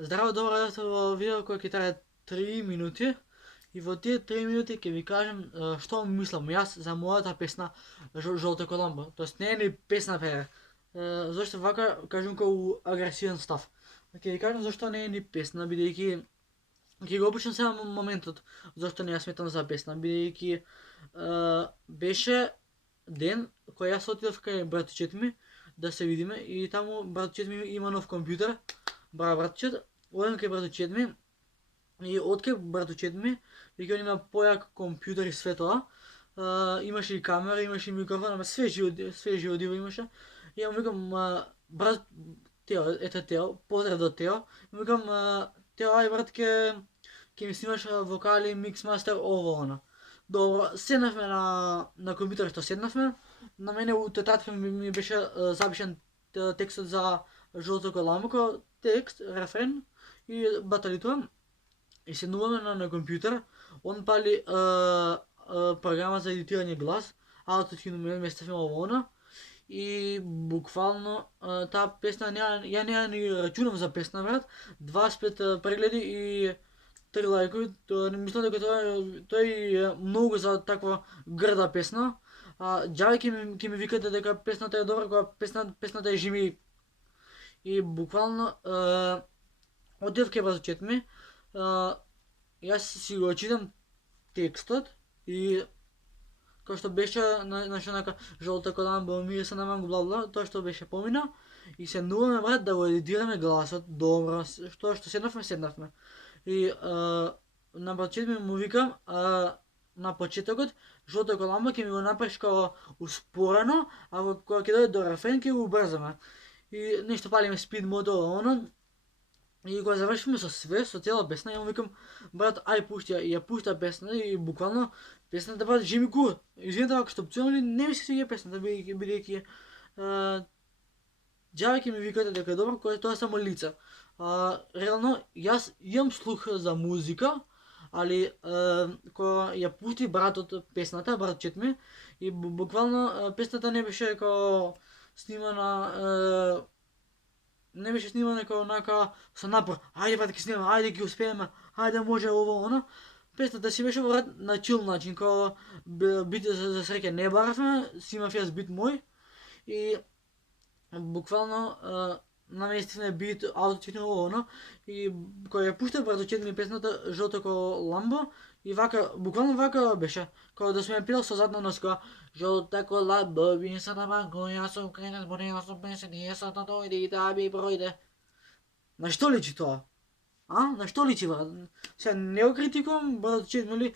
Zdravo, dobro jutro v video, ki traja 3 minути. In v te 3 minути, ki vi kažem, što mislim jaz za moja ta pesna Žolta Colombo. To jest не песна пера. Защо вака кажем kao агресивен став. Ќе ви кажем защо не е песна, бидејќи ќе го опишам сега моментот зашто не ја сметам за песна, бидејќи беше ден кој јас отидов кај братчет ми да се видиме и таму братчет ми има нов компјутер. Братчет, одем кај братчет ми и откај братчет ми, веќе он има појак компјутер и све тоа. Имаше и камера, имаше и микрофон, ама све живо диво имаше. И ја му викам, брат Тео, ето Тео, поздрав до Тео. Му викам, Тео, ај брат, ќе ми снимаш вокали, микс мастер, ово она. Добро, седнавме на компјутер што седнавме. На мене у тетрадка ми беше запишен текстот за Жолто Colombo, текст, рефрен и баталитува. И седнуваме на компјутер. Он пали програма за едитирање глас, Autotune ме стави ово она. И буквално таа песна ја не ни рачунам за песна, брат. 25 прегледи и 3 лайкови. Мислам дека тој е многу за таква грда песна. Джави ќе ми викате дека песната е добра, кога песната е жими. И буквално отидов кај братчет ми. Јас си го читам текстот и кој што беше онака Жолта Colombo, мириса на манго, бла, тоа што беше помина. И седнуваме, брат, да го едитираме гласот, добро, што седнавме. И на братчет ми му викам, на почетокот, Жолта Colombo ќе ми го направиш као успорено, а кога ќе дојде до рефрен ќе го убрзаме. И нешто палиме спид мод оно. И кога завршиме со све, со цела песна, ја му викам, брат, ај пушти ја пушта песна и буквално песната, брат, жими кур. Извинете ако што опционални, не ми се свиѓа песната, бидејќи џаве ќе ми викате дека е добро, кој тоа само лица. Реално, јас имам слух за музика, али кога ја пушти братот песната, братчет ми, и буквално песната не беше као снимана, не беше снимана као онака со напор. Ајде брат, ќе снимаме, ајде ќе успееме, ајде може ово оно. Песната си беше, брат, на чил начин, као бит за среќа не баравме, си имав јас бит мој. И буквално наместивме бит, Autotune ово оно. И кога ја пушта братчет ми песната Жолто Colombo, и вака, буквално вака беше, кога да сме пил со задна нос, кога Жолта Colombo, виса на манго, јас сум кренет, боне јас сум песен, и јас на дојде и да ми пројде. На што личи тоа? На што личи, брат? Сега не го критикувам братчет ми,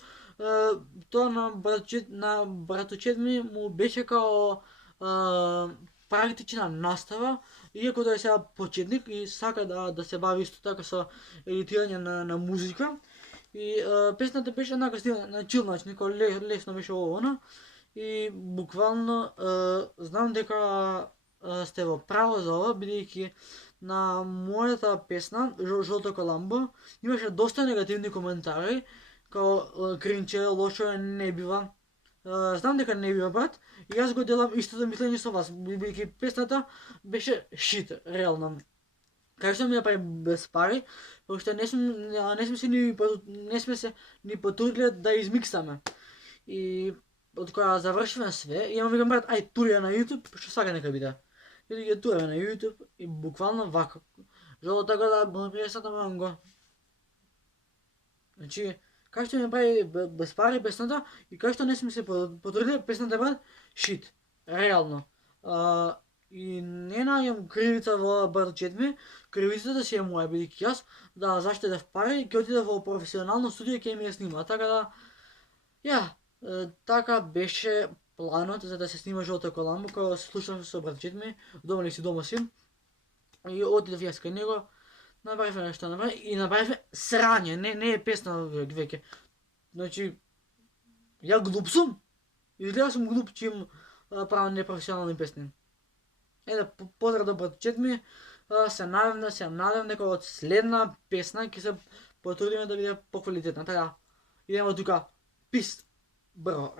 тоа на братчет ми му беше као практична настава, иако тој е сега почетник и сака да се бави исто така со едитирање на музика. И песната беше онака стила на чил начин, као лесно беше ово она. И буквално знам дека сте во право за ова, бидејќи на мојата песна Жолто Colombo имаше доста негативни коментари, као кринче, лошо не бива. Знам дека не бива, брат, и јас го делам истото мислење со вас, бидејќи песната беше шит, реално. Кај што ми ја прави без пари, пошто не сме се ни потрудиле да измиксаме. И од кога завршиме све, и ја му викам, брат, ај тури на YouTube, што сака нека биде. И ги тураме на YouTube и буквално вака. Жолта Colombo, мириса на манго. Значи, кај што ми прави без пари песната и кај што не сме се потрудили, песната, брат, шит. Реално. И не најам кривица во братчет ми, кривицата си е моја, бидејќи јас да заштедев пари, ќе отидев во професионално студио и ќе ми ја снима. Така да, така беше планот за да се снима Жолто Colombo, кога се слушам со братчет ми, дома си. И отидов јас кај него, направивме нешто и направивме срање, не е песна веќе. Значи, ја глуп сум, изгледа сум глуп, че им правам непрофесионални песни. Поздрав до братчет ми, се надевам дека од следна песна ќе се потрудиме да биде поквалитетна. Така, идемо тука, пист, бро,